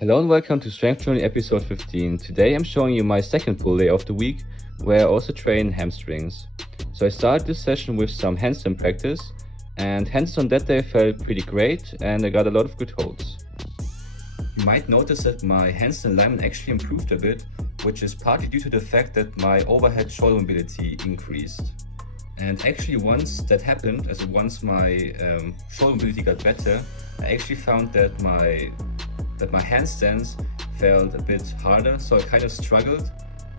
Hello and welcome to Strengthjournal episode 15. Today I'm showing you my second pull day of the week, where I also train hamstrings. So I started this session with some handstand practice, and hands on that day felt pretty great and I got a lot of good holds. You might notice that my handstand alignment actually improved a bit, which is partly due to the fact that my overhead shoulder mobility increased. And actually once that happened, once my shoulder mobility got better, I actually found that my handstands felt a bit harder, so I kind of struggled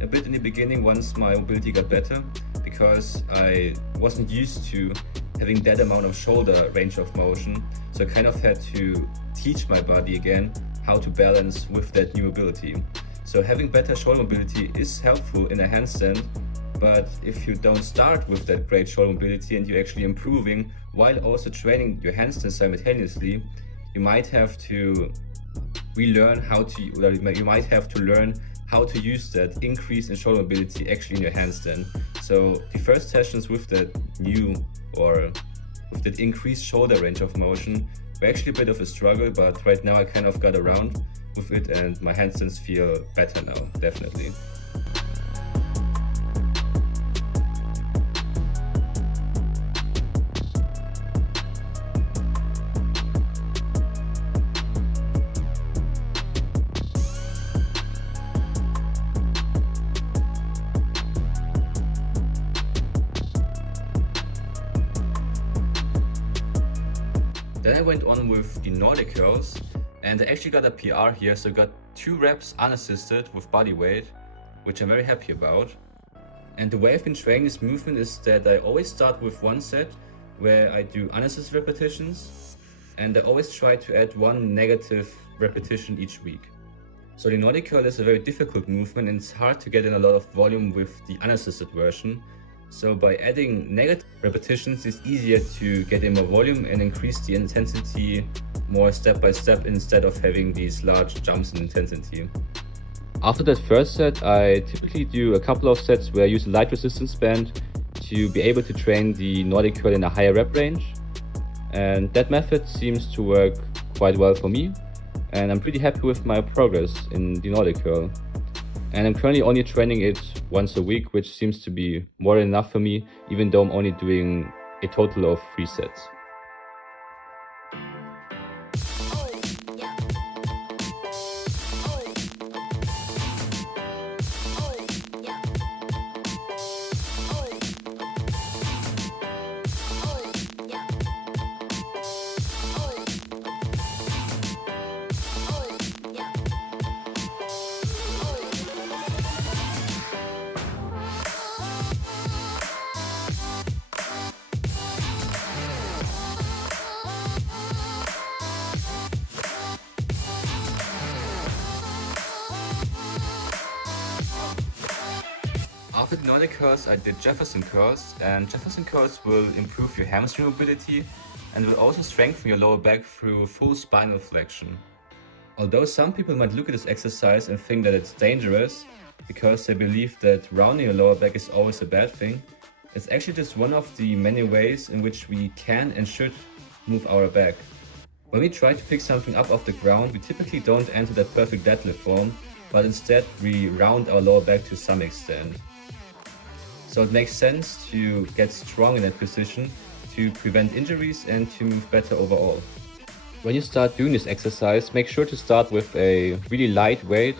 a bit in the beginning once my mobility got better, because I wasn't used to having that amount of shoulder range of motion, so I kind of had to teach my body again how to balance with that new mobility. So having better shoulder mobility is helpful in a handstand, but if you don't start with that great shoulder mobility and you're actually improving while also training your handstand simultaneously, you might have to relearn how to, or you might have to learn how to use that increase in shoulder mobility actually in your handstand. So the first sessions with that with that increased shoulder range of motion were actually a bit of a struggle, but right now I kind of got around with it and my handstands feel better now, definitely. Then I went on with the Nordic Curls, and I actually got a PR here, so I got 2 reps unassisted with body weight, which I'm very happy about. And the way I've been training this movement is that I always start with one set where I do unassisted repetitions, and I always try to add 1 negative repetition each week. So the Nordic Curl is a very difficult movement and it's hard to get in a lot of volume with the unassisted version. So by adding negative repetitions, it's easier to get in more volume and increase the intensity more step by step instead of having these large jumps in intensity. After that first set, I typically do a couple of sets where I use a light resistance band to be able to train the Nordic Curl in a higher rep range. And that method seems to work quite well for me. And I'm pretty happy with my progress in the Nordic Curl. And I'm currently only training it once a week, which seems to be more than enough for me, even though I'm only doing a total of 3 sets. After the Nordic Curls, I did Jefferson Curls, and Jefferson Curls will improve your hamstring mobility and will also strengthen your lower back through full spinal flexion. Although some people might look at this exercise and think that it's dangerous because they believe that rounding your lower back is always a bad thing, it's actually just one of the many ways in which we can and should move our back. When we try to pick something up off the ground, we typically don't enter that perfect deadlift form, but instead we round our lower back to some extent. So it makes sense to get strong in that position to prevent injuries and to move better overall. When you start doing this exercise, make sure to start with a really light weight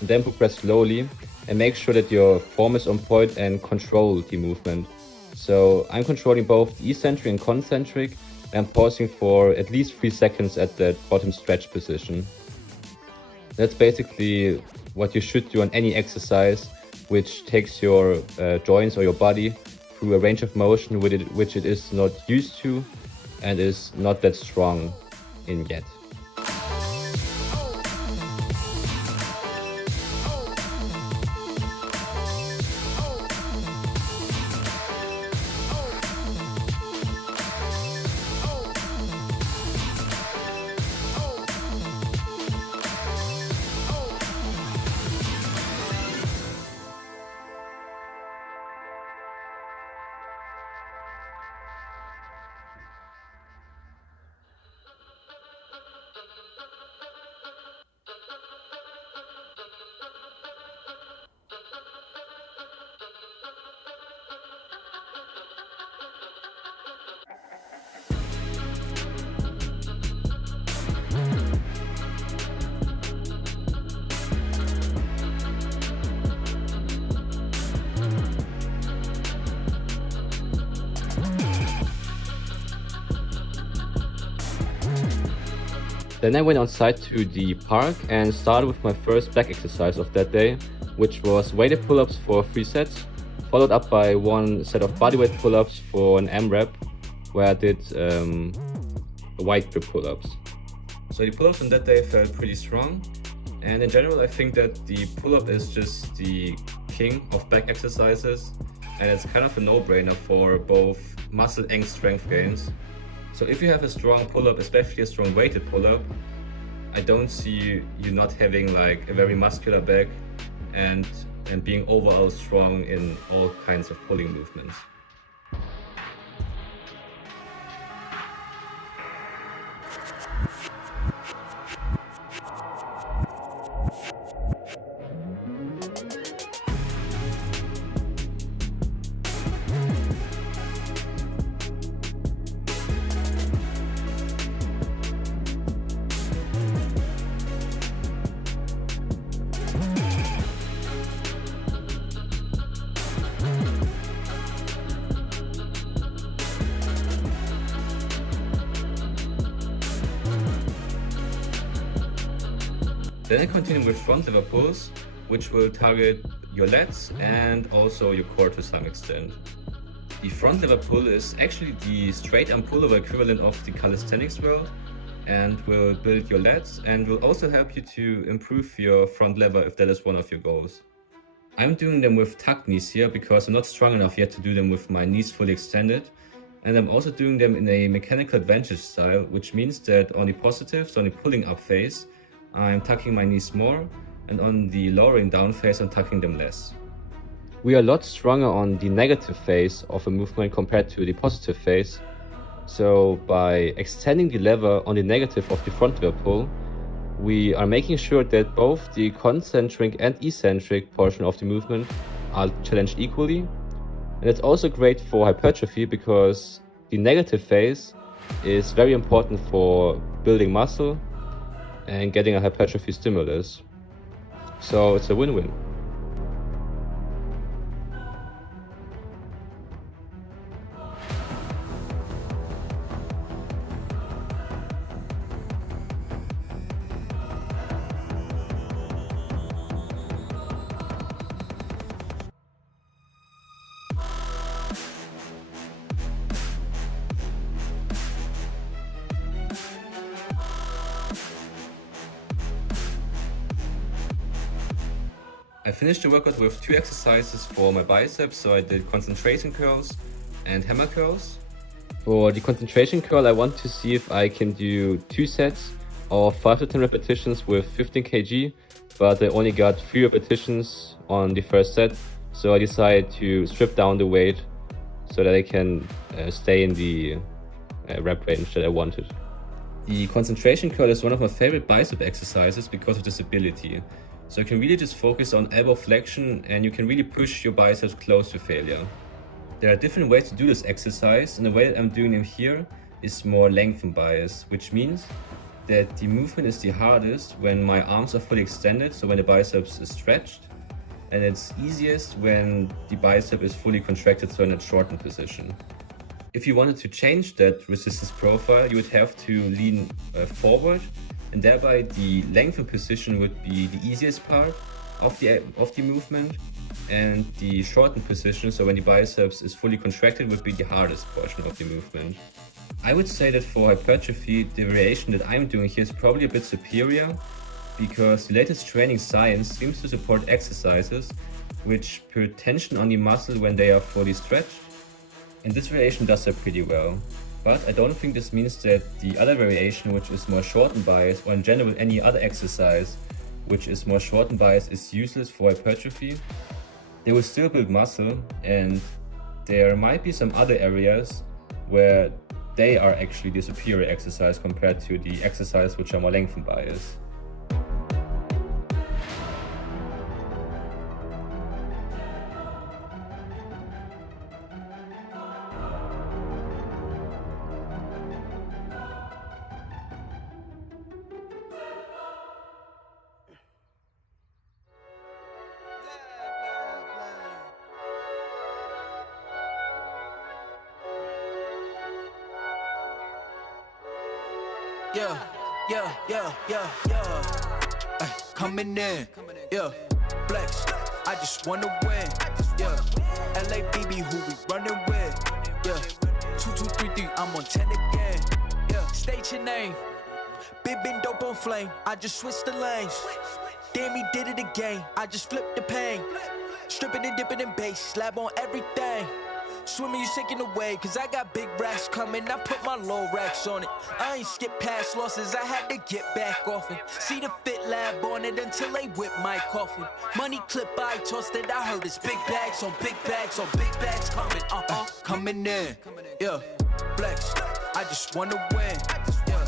and then progress slowly, and make sure that your form is on point and control the movement. So I'm controlling both the eccentric and concentric, and I'm pausing for at least 3 seconds at that bottom stretch position. That's basically what you should do on any exercise which takes your joints or your body through a range of motion which it is not used to and is not that strong in yet. Then I went outside to the park and started with my first back exercise of that day, which was weighted pull-ups for 3 sets, followed up by 1 set of bodyweight pull-ups for an M-rep, where I did wide grip pull-ups. So the pull-ups on that day felt pretty strong, and in general I think that the pull-up is just the king of back exercises, and it's kind of a no-brainer for both muscle and strength gains. So if you have a strong pull-up, especially a strong weighted pull-up, I don't see you not having like a very muscular back and being overall strong in all kinds of pulling movements. Then I continue with front lever pulls, which will target your lats and also your core to some extent. The front lever pull is actually the straight arm pullover equivalent of the calisthenics world and will build your lats and will also help you to improve your front lever if that is one of your goals. I'm doing them with tucked knees here because I'm not strong enough yet to do them with my knees fully extended, and I'm also doing them in a mechanical advantage style, which means that on the positives, on the pulling up phase, I'm tucking my knees more, and on the lowering down phase I'm tucking them less. We are a lot stronger on the negative phase of a movement compared to the positive phase. So by extending the lever on the negative of the front lever pull, we are making sure that both the concentric and eccentric portion of the movement are challenged equally. And it's also great for hypertrophy because the negative phase is very important for building muscle and getting a hypertrophy stimulus. So it's a win-win. I finished the workout with 2 exercises for my biceps, so I did concentration curls and hammer curls. For the concentration curl, I want to see if I can do 2 sets of 5 to 10 repetitions with 15 kg, but I only got 3 repetitions on the first set, so I decided to strip down the weight so that I can stay in the rep range that I wanted. The concentration curl is one of my favorite bicep exercises because of this ability. So you can really just focus on elbow flexion and you can really push your biceps close to failure. There are different ways to do this exercise, and the way that I'm doing them here is more lengthen bias, which means that the movement is the hardest when my arms are fully extended, so when the biceps is stretched, and it's easiest when the bicep is fully contracted, so in a shortened position. If you wanted to change that resistance profile, you would have to lean forward, and thereby the lengthen position would be the easiest part of the movement, and the shortened position, so when the biceps is fully contracted, would be the hardest portion of the movement. I would say that for hypertrophy, the variation that I'm doing here is probably a bit superior, because the latest training science seems to support exercises which put tension on the muscle when they are fully stretched, and this variation does that pretty well. But I don't think this means that the other variation, which is more shortened bias, or in general any other exercise which is more shortened bias, is useless for hypertrophy. They will still build muscle, and there might be some other areas where they are actually the superior exercise compared to the exercise which are more lengthen bias. Yeah, Ay, coming in, yeah, flex. I just wanna win, yeah. LABB, who we running with, yeah. 2233, I'm on 10 again, yeah. State your name, been dope on flame. I just switched the lanes. Damn, he did it again. I just flipped the pain. Stripping and dipping in bass, slab on everything. Swimming, you sinking away, cause I got big racks coming. I put my low racks on it. I ain't skip past losses, I had to get back off it. See the fit lab on it until they whip my coffin. Money clip, I tossed it, I heard it's big bags on big bags on big bags coming, coming in, yeah, flex. I just wanna win, yeah.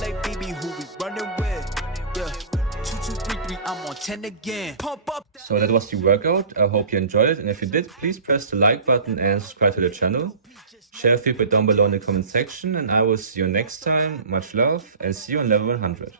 LABB, who we running with, yeah. 2233, I'm on 10 again. Pump up. So that was the workout. I hope you enjoyed it, and if you did, please press the like button and subscribe to the channel. Share feedback down below in the comment section, and I will see you next time. Much love, and see you on level 100.